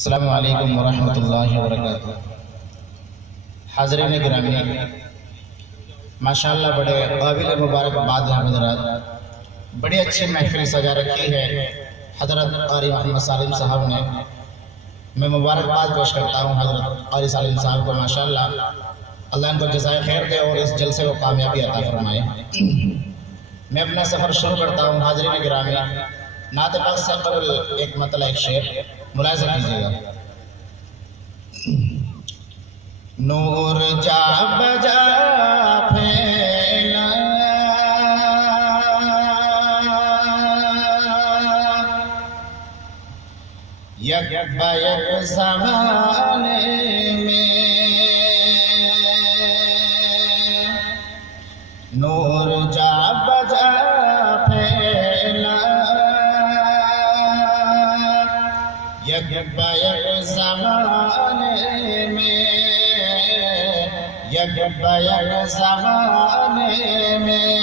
السلام علیکم ورحمۃ اللہ وبرکاتہ۔ حاضرین گرامی، ماشاءاللہ بڑے قابل مبارکباد ہیں حضرات، بڑی اچھی محفل سجا رکھی ہے حضرت قاری محمد سالم صاحب نے۔ میں مبارکباد پیش کرتا ہوں حضرت قاری سالم صاحب کو، ماشاءاللہ اللہ ان کو جزائے خیر دے اور اس جلسے کو کامیابی عطا فرمائے۔ میں اپنا سفر شروع کرتا ہوں حاضرین گرامی۔ نعت پاک سے قبل ایک مطلع ایک شعر ملاحظہ کیجیے گا۔ نور جا بجا پھیلا یک بیک زمانے میں، نور جا بجا پھیلا یک بیک زمانے میں، یک بیک زمانے میں،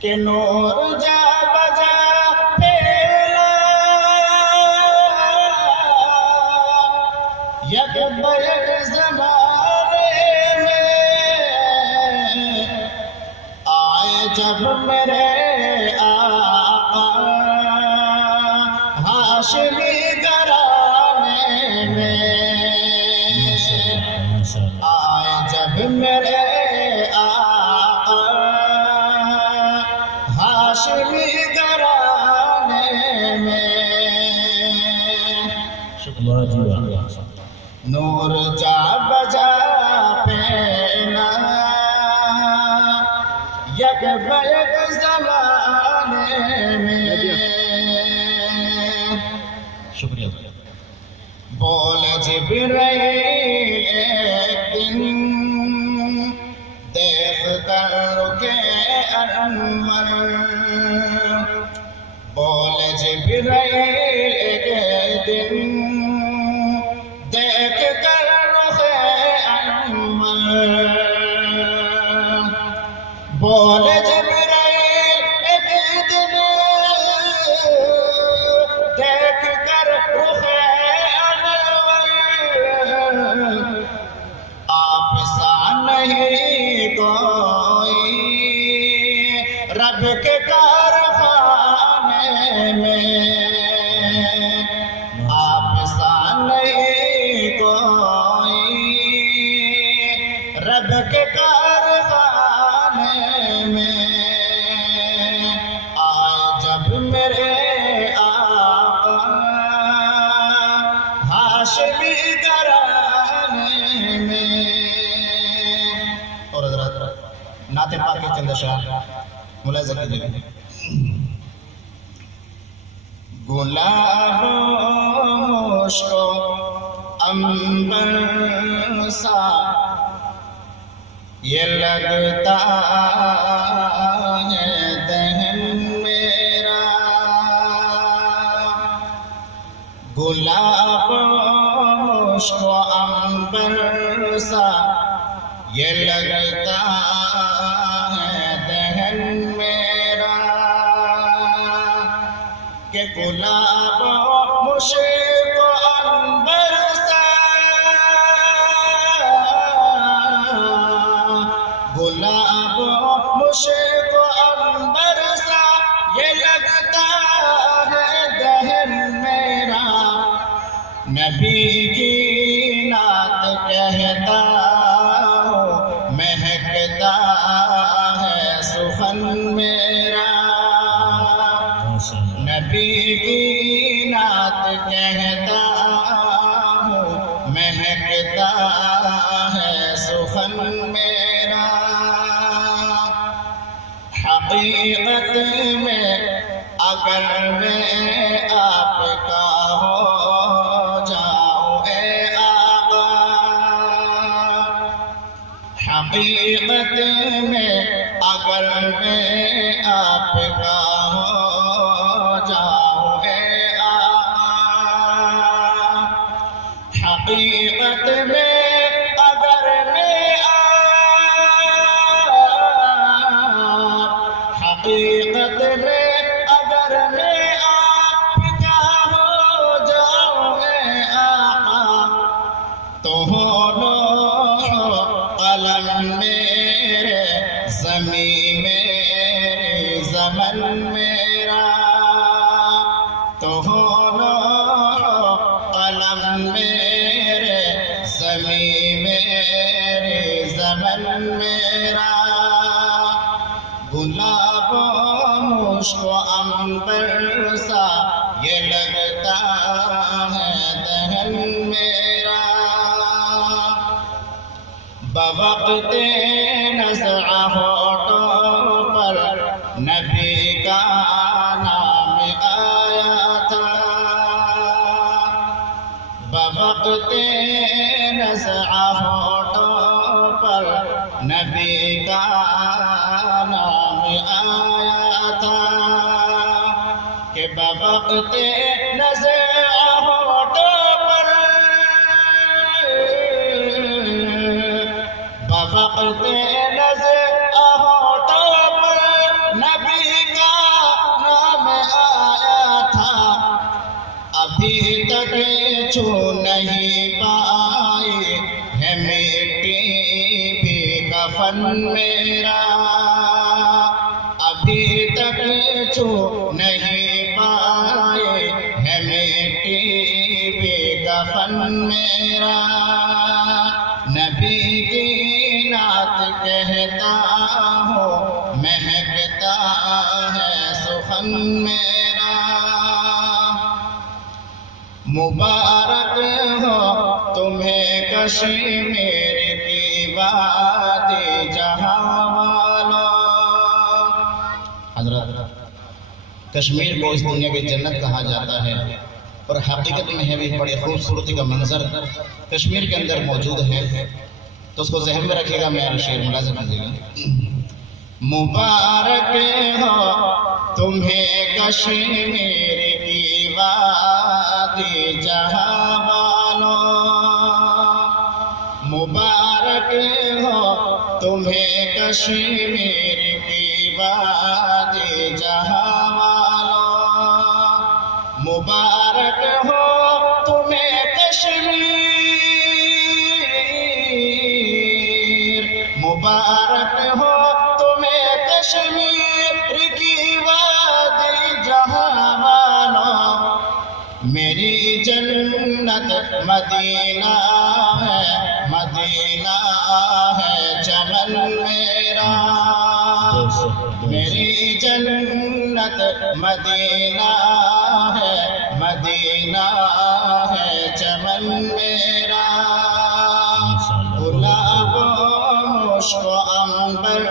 کہ نور جا بجا پھیلا یک بیک زمانے میں، آئے جب میرے آقا ہاشمی گھرانے میں، آئے جب میرے آقا ہاشمی گھرانے میں، نور جا بجا پھیلا یک بیک زمانے میں۔ شکریہ۔ بول جبرائیل ایک دن دیکھ کر رکے انور، بول جبرائیل ایک دن دیکھ کر رکے انور، بول جبرائیل ایک دن دیکھ کر رکے آپ سا نہیں کوئی رب کے کارخانے میں، آپ سا نہیں کوئی رب کے کارخانے میں، آئے جب میرے آقا ہاشمی گھرانے میں۔ اور حضرات نعت پاک کے چند اشعار ملاحظہ کیجیے۔ گلاب مشک و عنبر سا یہ لگتا ہے دہن میرا، گلاب مشک و عنبر سا یہ لگتا ہے دہن میرا، کہ گلاب مشک و عنبر سا، گلاب مشک و عنبر سا یہ لگتا ہے دہن میرا، نبی کی نعت کہتا ہوں مہکتا ہے سخن میرا، نبی کی نعت کہتا ہوں مہکتا ہے سخن میرا، حقیقت میں اگر میں آپ کا ہو جاؤں اے آقا، حقیقت میں اگر میں آپ کا ہو جاؤں اے آقا، حقیقت میں اگر میں حقیقت میں اگر میں آپ کا زمین میری زمن میرا تو ہو قلم میرے زمین میری زمن میرا گلاب و مشک و عنبر سا یہ لگتا ہے دہن میرا بوقت نزع ہونٹوں پر نبی کا نام آیا تھا بوقت نزع ہونٹوں پر نبی کا نام آیا تھا کہ بوقت نزع ہونٹوں پر بوقت نزع ہونٹوں پر نبی کا نام آیا تھا ابھی تک چھو نہیں پائی ہے مٹی بھی کفن میرا ابھی تک چھو نہیں پائی ہے مٹی بھی کفن میرا نبی کی نعت کہتا ہوں مہکتا ہے سخن میرا مبارک ہو تمہیں کشمیر کی وادی جہاں والا حضرت کشمیر کو اس دنیا کی جنت کہا جاتا ہے اور حقیقت میں ہے بھی بڑی خوبصورتی کا منظر کشمیر کے اندر موجود ہے تو اس کو ذہن میں رکھے گا میرا شعر ملازم کیجیے گا مبارک ہو تمہیں کشمیر کی وادی جہاں والو مبارک ہو تمہیں کشمیر کی وادی جہاں والو مبارک ہو تمہیں کشمیر مبارک ہو تمہیں کشمیر کی وادی جہاں والو میری جنت مدینہ ہے چمن میرا میری جنت مدینہ ہے چمن میرا گلاب و مشک و عنبر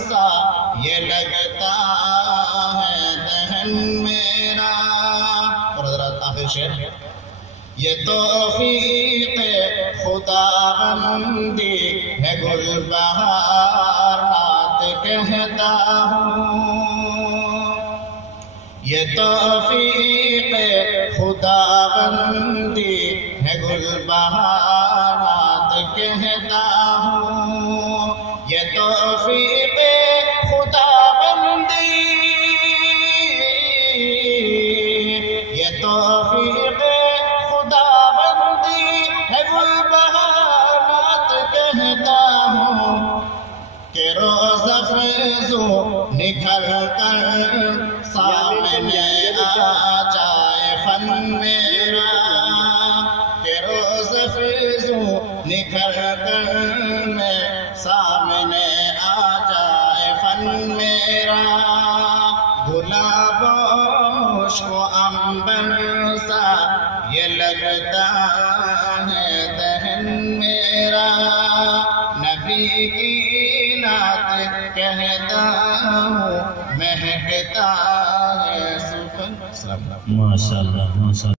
سا یہ لگتا ہے دہن میرا اور حضرات آخر شعر یہ توفیق خداوندی ہے گل بہار نعت کہتا ہوں یہ توفیق خداوندی ہے گل بہار نعت کہتا ہوں یہ توفیق خداوندی یہ توفیق خداوندی ہے گل بہار نعت کہتا ہوں کہ روز فیضو نکھر کر سامنے آ جائے فن میرا کہ روز فیضو نکھر کر سامنے آ جائے فن میرا گلاب و مشک و عنبر سا یہ لگتا ہے دہن میرا نبی کی نعت کہتا ہوں مہکتا ہے سخن ماشاءاللہ ماشاءاللہ